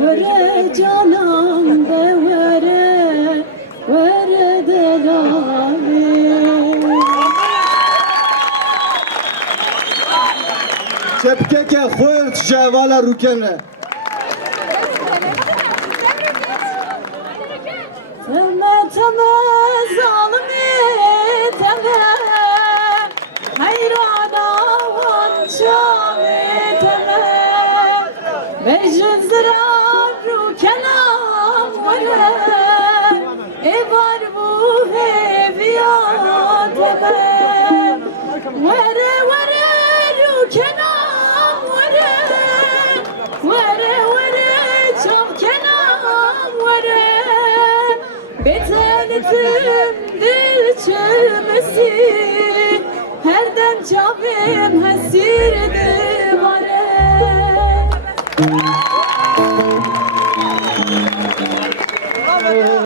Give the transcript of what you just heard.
Vere canım de vere, vere delali. Çepkeke khoyr tşevala rukene. Teme teme zalimi teme, hayrana vançami teme, meclizra rukenam vere, evar bu heviyat teme, vere vere rukenam vere, vere vere çavkenam vere. Betenetim dil çölmesi, herden çavim hasirdi vare.